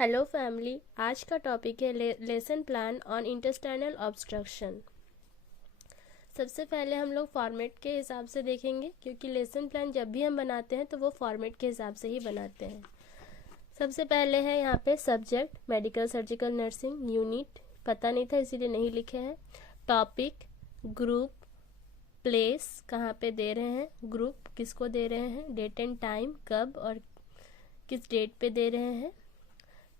Hello family, आज का topic है lesson plan on intestinal obstruction. सबसे पहले हम लोग फॉर्मेट के हिसाब से देखेंगे, क्योंकि लेसन प्लान जब भी हम बनाते हैं तो वो फॉर्मेट के हिसाब से ही बनाते हैं। सबसे पहले है यहाँ पे subject medical surgical nursing, unit पता नहीं था इसीलिए नहीं लिखे हैं, टॉपिक, ग्रुप, प्लेस कहाँ पे दे रहे हैं, ग्रुप किसको दे रहे हैं, डेट एंड टाइम कब और किस डेट पे दे रहे हैं,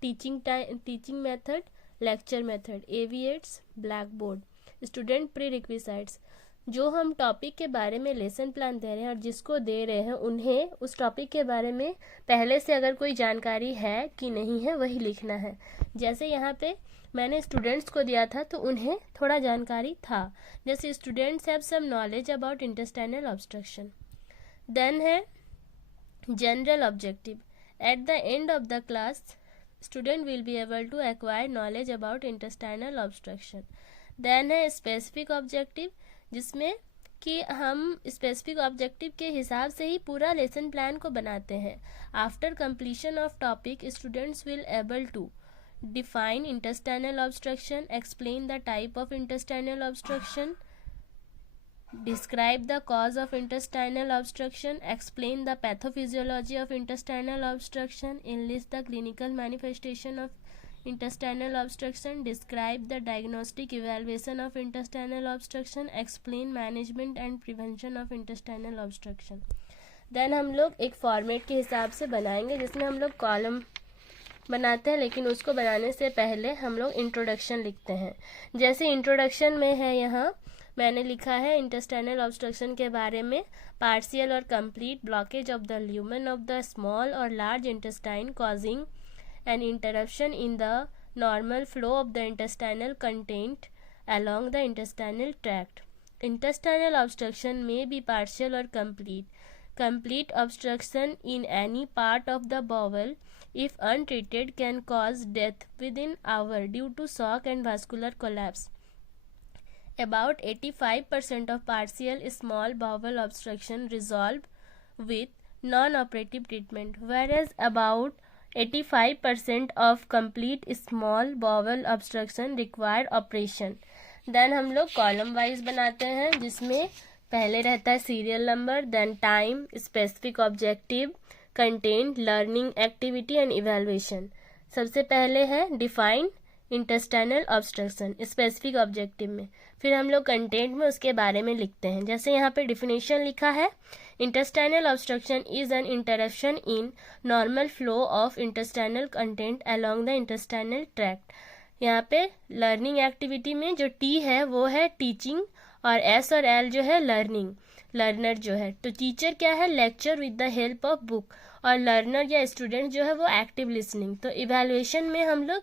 teaching method, lecture method, AV aids, black board, student pre requisites. जो हम टॉपिक के बारे में लेसन प्लान दे रहे हैं और जिसको दे रहे हैं उन्हें उस टॉपिक के बारे में पहले से अगर कोई जानकारी है कि नहीं है वही लिखना है। जैसे यहाँ पे मैंने स्टूडेंट्स को दिया था तो उन्हें थोड़ा जानकारी था, जैसे students have some knowledge about intestinal obstruction. Then है general objective, at the end of the class student will be able to acquire knowledge about intestinal obstruction. Then है specific objective, जिसमें कि हम specific objective के हिसाब से ही पूरा lesson plan को बनाते हैं. After completion of topic, students will able to define intestinal obstruction, explain the type of intestinal obstruction, describe the cause of intestinal obstruction, explain the pathophysiology of intestinal obstruction, enlist the clinical manifestation of intestinal obstruction, describe the diagnostic evaluation of intestinal obstruction, explain management and prevention of intestinal obstruction. Then हम लोग एक format के हिसाब से बनाएंगे जिसमें हम लोग कॉलम बनाते हैं, लेकिन उसको बनाने से पहले हम लोग इंट्रोडक्शन लिखते हैं। जैसे इंट्रोडक्शन में है, यहाँ मैंने लिखा है इंटेस्टाइनल ऑब्स्ट्रक्शन के बारे में, पार्शियल और complete blockage of the lumen of the small और large intestine causing an interruption in the normal flow of the intestinal content along the intestinal tract. Intestinal obstruction may be partial or complete. Complete obstruction in any part of the bowel, if untreated, can cause death within hour due to shock and vascular collapse. About 85% of partial small bowel obstruction resolve with non-operative treatment, whereas about 85% of complete small bowel obstruction require operation. Then हम लोग column wise बनाते हैं, जिसमें पहले रहता है serial number, then time, specific objective, content, learning activity and evaluation. सबसे पहले है define intestinal obstruction specific objective में, फिर हम लोग कंटेंट में उसके बारे में लिखते हैं. जैसे यहाँ पे डिफिनेशन लिखा है, intestinal obstruction is an interruption in normal flow of intestinal content along the intestinal tract. यहाँ पे लर्निंग एक्टिविटी में जो टी है वो है टीचिंग और एस और एल जो है लर्निंग, लर्नर जो है. तो टीचर क्या है, lecture with the help of book, और लर्नर या स्टूडेंट जो है वो एक्टिव लिसनिंग. तो इवैल्यूएशन में हम लोग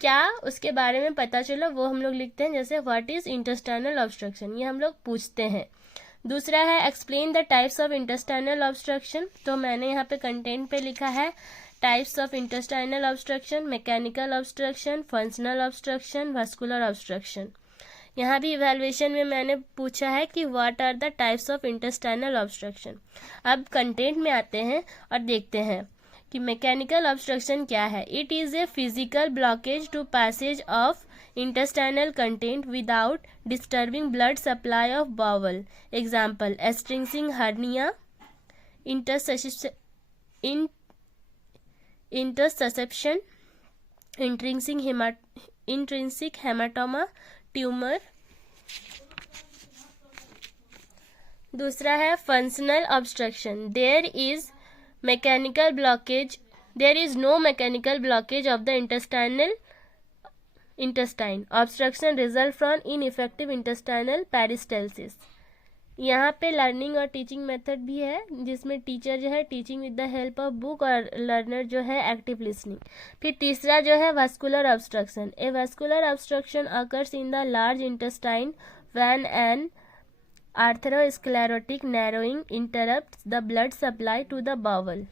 क्या उसके बारे में पता चला वो हम लोग लिखते हैं, जैसे व्हाट इज इंटेस्टाइनल ऑब्स्ट्रक्शन, ये हम लोग पूछते हैं. दूसरा है explain the types of intestinal obstruction. तो मैंने यहाँ पे कंटेंट पे लिखा है types of intestinal obstruction, mechanical obstruction, functional obstruction, vascular obstruction. यहाँ भी इवैल्यूएशन में मैंने पूछा है कि what are the types of intestinal obstruction. अब कंटेंट में आते हैं और देखते हैं कि मैकेनिकल ऑब्स्ट्रक्शन क्या है. It is a physical blockage to passage of intestinal content without disturbing blood supply of bowel. Example, extrinsic hernia, intersusception, intrinsic hematoma, tumor. दूसरा है functional obstruction. There is no mechanical blockage of the intestine. Obstruction result from ineffective intestinal peristalsis. यहाँ पे learning और teaching method भी है, जिसमें teacher जो है teaching with the help of book और लर्नर जो है एक्टिव लिसनिंग. फिर तीसरा जो है vascular obstruction. A vascular obstruction occurs in the large intestine when an arteriosclerotic narrowing interrupts the blood supply to the bowel.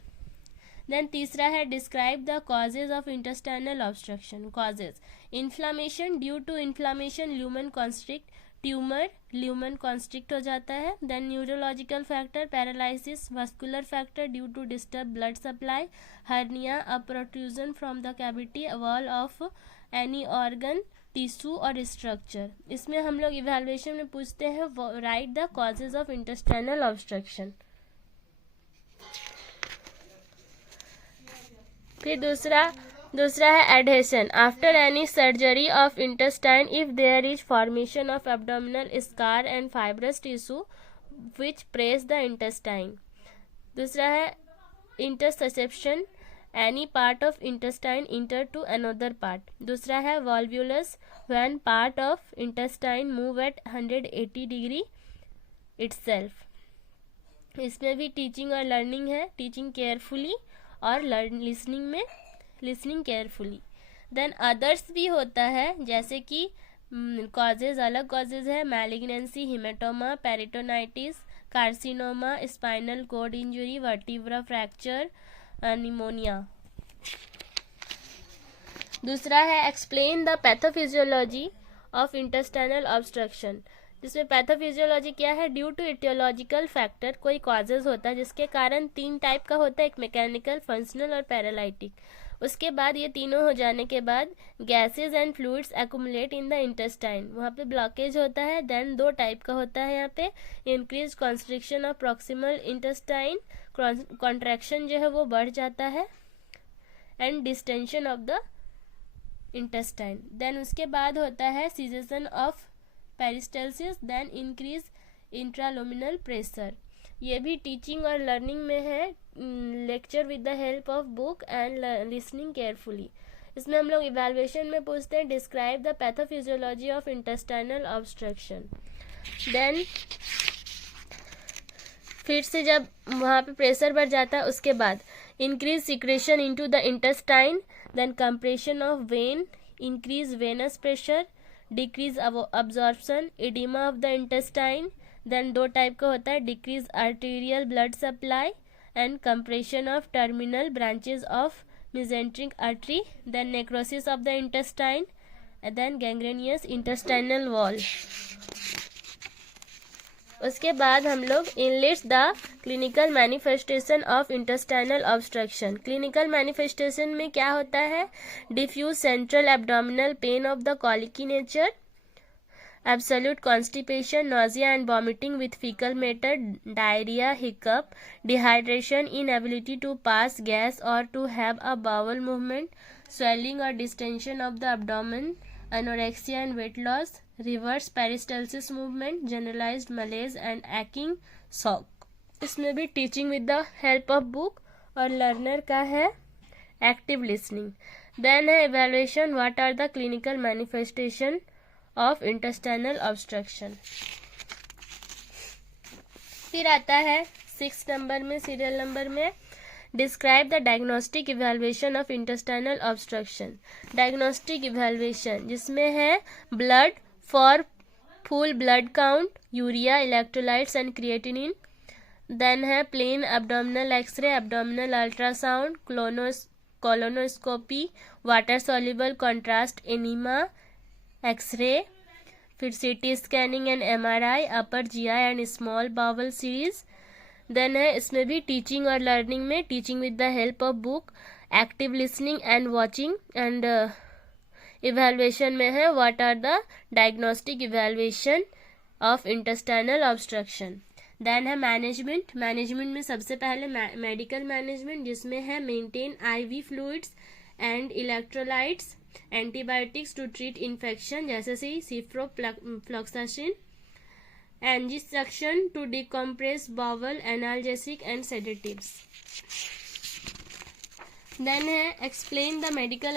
Then तीसरा है describe the causes of intestinal obstruction. Causes, inflammation, due to inflammation lumen constrict, tumour, lumen constrict हो जाता है. Then neurological factor, paralysis, vascular factor due to disturb blood supply, hernia, a protrusion from the cavity wall of any organ, tissue और structure. इसमें हम लोग evaluation में पूछते हैं write the causes of intestinal obstruction. फिर दूसरा है adhesion. After any surgery of intestine if there is formation of abdominal scar and fibrous tissue which press the intestine. दूसरा है interception, any part of intestine enter to another part. दूसरा है volvulus, when part of intestine move at 180 degree itself. इसमें भी teaching और learning है. Teaching carefully और listening carefully. Than others भी होता है, जैसे कि कॉजेज, अलग कॉजेज है. Malignancy, haematoma, peritonitis, carcinoma, spinal cord injury, vertebra fracture, pneumonia. दूसरा है explain the pathophysiology of intestinal obstruction. जिसमें पैथोफिजियोलॉजी क्या है, ड्यू टू इटियोलॉजिकल फैक्टर, कोई कॉजेज होता है जिसके कारण 3 टाइप का होता है, एक मैकेनिकल, फंक्शनल और पैरालाइटिक. उसके बाद ये तीनों हो जाने के बाद gases and fluids accumulate in the intestine, वहाँ पे ब्लॉकेज होता है. देन 2 टाइप का होता है यहाँ पे, increase constriction of proximal intestine, contraction जो है वो बढ़ जाता है, and distension of the intestine. Then उसके बाद होता है cessation of peristalsis, then increase intraluminal pressure. ये भी टीचिंग और लर्निंग में है. Lecture with the help of book and listening carefully. इसमें हम लोग इवैल्यूएशन में पूछते हैं describe the pathophysiology of intestinal obstruction. Then फिर से जब वहाँ पे प्रेशर बढ़ जाता है उसके बाद increase secretion into the intestine, then compression of vein, increase venous pressure, decrease absorption, oedema of the intestine. Then 2 type का होता है, decrease arterial blood supply and compression of terminal branches of mesenteric artery, then necrosis of the intestine, and then gangrenous intestinal wall. उसके बाद हम लोग enlist the clinical manifestation of intestinal obstruction. Clinical manifestation में क्या होता है, diffuse central abdominal pain of the colicky nature, absolute constipation, nausea and vomiting with faecal matter, diarrhoea, hiccup, dehydration, inability to pass gas और to have a bowel movement, swelling और distension of the abdomen, anorexia and weight loss, reverse peristalsis movement, generalised malaise and aching shock. इसमें भी teaching with the help of book और learner का है active listening. Then है evaluation, what are the clinical manifestation of intestinal obstruction. फिर आता है 6 number में, सीरियल नंबर में, describe the diagnostic evaluation of intestinal obstruction. Diagnostic evaluation जिसमें है blood for full blood count, urea, electrolytes and creatinine. Then है plain abdominal X ray, abdominal ultrasound, colonoscopy, water soluble contrast enema X ray. फिर CT scanning and MRI, upper GI and small bowl series. Then है इसमें भी teaching और learning में, teaching with the help of book, active listening and watching. And evaluation में है what are the diagnostic evaluation of intestinal obstruction. Then है management. Management में सबसे पहले मेडिकल मैनेजमेंट जिसमें है maintain IV fluids and electrolytes, antibiotics to treat infection जैसे ciprofloxacin, NG suction to decompress bowel, analgesic and sedatives. Then है explain the medical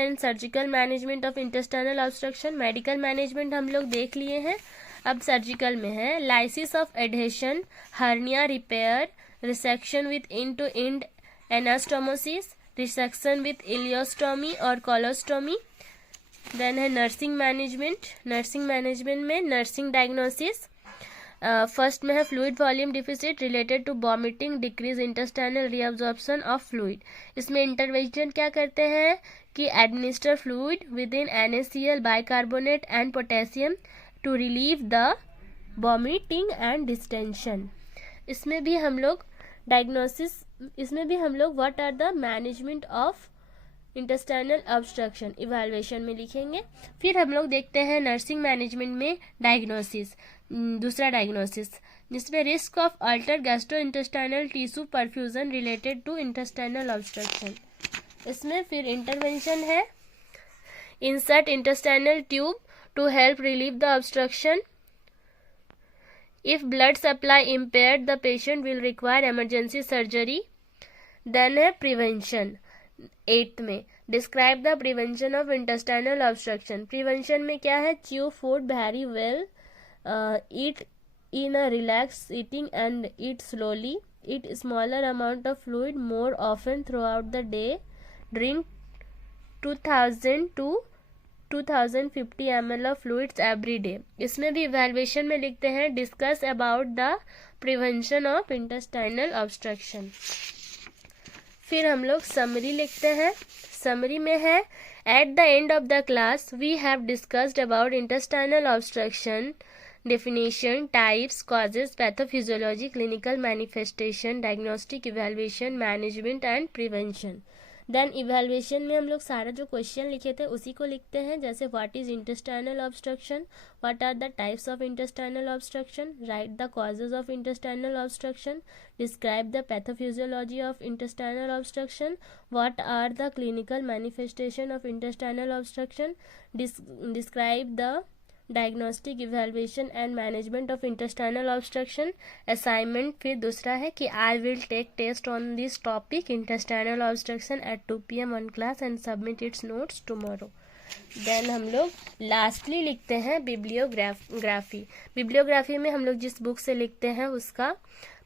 and surgical management of intestinal obstruction. Medical management हम लोग देख लिए हैं, अब सर्जिकल में है lysis of adhesion, hernia repair, resection with end to end anastomosis, resection with ileostomy और कोलोस्टोमी. देन है नर्सिंग मैनेजमेंट. नर्सिंग मैनेजमेंट में नर्सिंग डायग्नोसिस, फर्स्ट में है fluid volume deficit related to vomiting, decrease intestinal reabsorption of fluid. इसमें intervention क्या करते हैं कि administer fluid with in NaCl, bicarbonate and potassium to relieve the vomiting and distension. इसमें भी हम लोग what are the management of intestinal obstruction evaluation में लिखेंगे। फिर हम लोग देखते हैं नर्सिंग मैनेजमेंट में डायग्नोसिस, दूसरा डायग्नोसिस, जिसमें risk of alter gastrointestinal tissue perfusion related to intestinal obstruction. इसमें फिर इंटरवेंशन है, insert intestinal tube to help relieve the obstruction. If blood supply impaired the patient will require emergency surgery. Then है prevention 8th में, describe the prevention of intestinal obstruction. Prevention में क्या है, chew food very well, eat in a relax eating and eat slowly, eat smaller amount of fluid more often throughout the day, drink 2000 to 2050 ml of fluids every day. इसमें भी evaluation में लिखते हैं discuss about the prevention of intestinal obstruction. फिर हम लोग summary लिखते हैं। समरी में है, at the end of the class we have discussed about intestinal obstruction, definition, types, causes, pathophysiology, clinical manifestation, diagnostic, evaluation, management and prevention। देन evaluation में हम लोग सारा जो क्वेश्चन लिखे थे उसी को लिखते हैं, जैसे what is intestinal obstruction, what are the types of intestinal obstruction, write the causes of intestinal obstruction, describe the pathophysiology of intestinal obstruction, what are the clinical manifestation of intestinal obstruction, describe the diagnostic evaluation and management of intestinal obstruction. Assignment फिर दूसरा है कि I will take test on this topic intestinal obstruction at 2 PM on class and submit its notes tomorrow. Then हम लोग lastly लिखते हैं bibliography. Bibliography में हम लोग जिस बुक से लिखते हैं उसका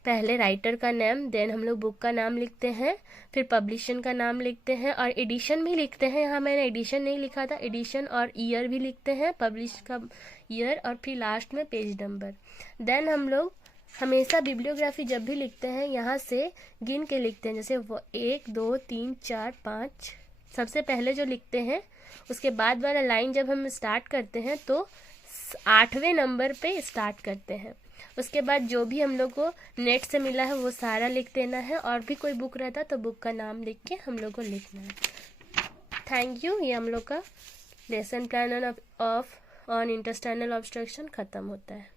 पहले राइटर का नाम, देन हम लोग बुक का नाम लिखते हैं, फिर पब्लिशन का नाम लिखते हैं और एडिशन भी लिखते हैं। यहाँ मैंने एडिशन नहीं लिखा था, एडिशन और ईयर भी लिखते हैं, पब्लिश का ईयर और फिर लास्ट में पेज नंबर। देन हम लोग हमेशा बिब्लियोग्राफी जब भी लिखते हैं यहाँ से गिन के लिखते हैं, जैसे 1 2 3 4 5 सबसे पहले जो लिखते हैं, उसके बाद वाला लाइन जब हम स्टार्ट करते हैं तो 8वें नंबर पे स्टार्ट करते हैं। उसके बाद जो भी हम लोग को नेट से मिला है वो सारा लिख देना है, और भी कोई बुक रहता तो बुक का नाम लिख के हम लोग को लिखना है। Thank you. ये हम लोग का lesson plan on intestinal obstruction ख़त्म होता है।